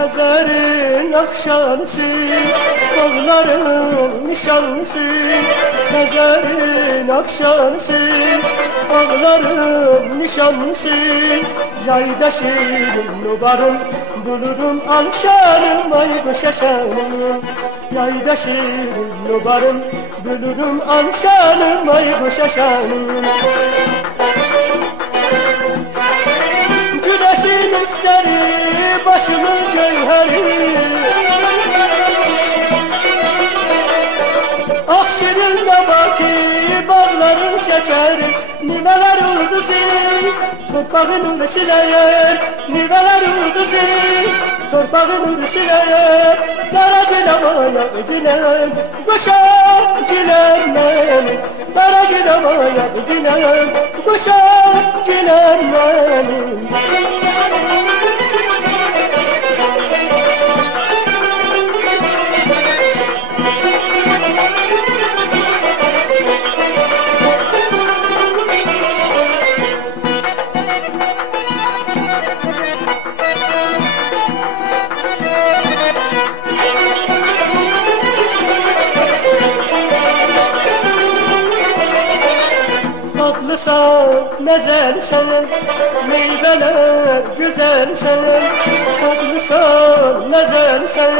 Xəzərin axşamısı, bağların nişanlısı. Xəzərin axşamısı, bağların nişanlısı. Yayda şirin nubarım, bulurum alşanım, ay boşaşanım. Yayda şirin nubarım, bulurum alşanım, ay boşaşanım. Güneşin isteri, başımın gövheri. Akşirin nabati, bağların şekeri. Niveler urduzi, torpağın ursileyen. Niveler urduzi, torpağın ursileyen. Kara cilemaya cilen, koşan cilenmen. Kara cilemaya cilen, koşan cilenmen. Tatlısan, mezelsen, meyveler güzelsen. Tatlısan, mezelsen,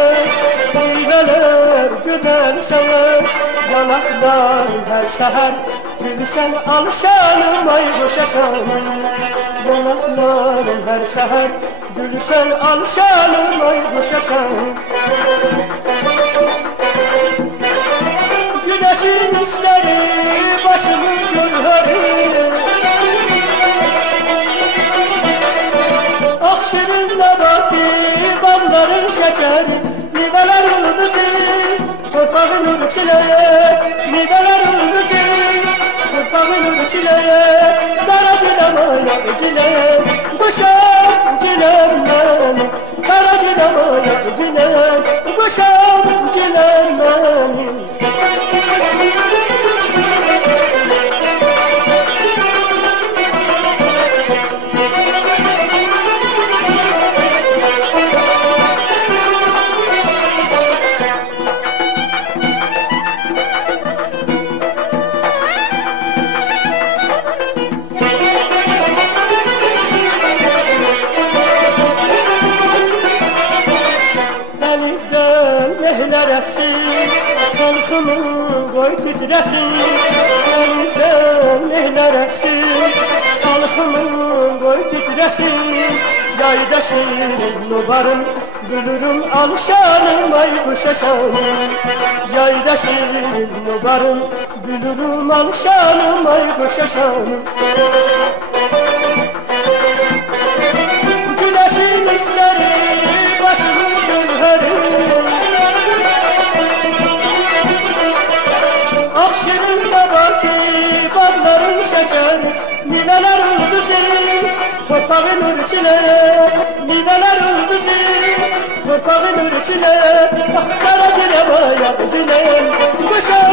meyveler güzelsen. Yanaklar her seher, gülsen alşanım, ay boşaşanım. Yanaklar her seher, gülsen alşanım, ay boşaşanım. Güneşin isteri, başımın gülheri. Akşirin nabati, bağların şekeri. Niveler urduzi, torpağın urçileye. Niveler urduzi, torpağın urçileye. Kara cilemaya cilen, koşan cilenmen. Kara cilemaya cilen, koşan cilenmen. Salxımı qoy titresin, denizden nehler etsin. Salxımı qoy titresin, yayda şirin nubarım, bülürüm alşanım, ay boşaşanım. Yayda şirin nubarım, bülürüm alşanım, ay boşaşanım. Güneşin isteri, başımın gülheri. Akşirin nabati, bağların şekeri. Niveler urduzi, torpağın urçileye. Niveler urduzi, torpağın urçileye. Kara cilemaya cilen, koşan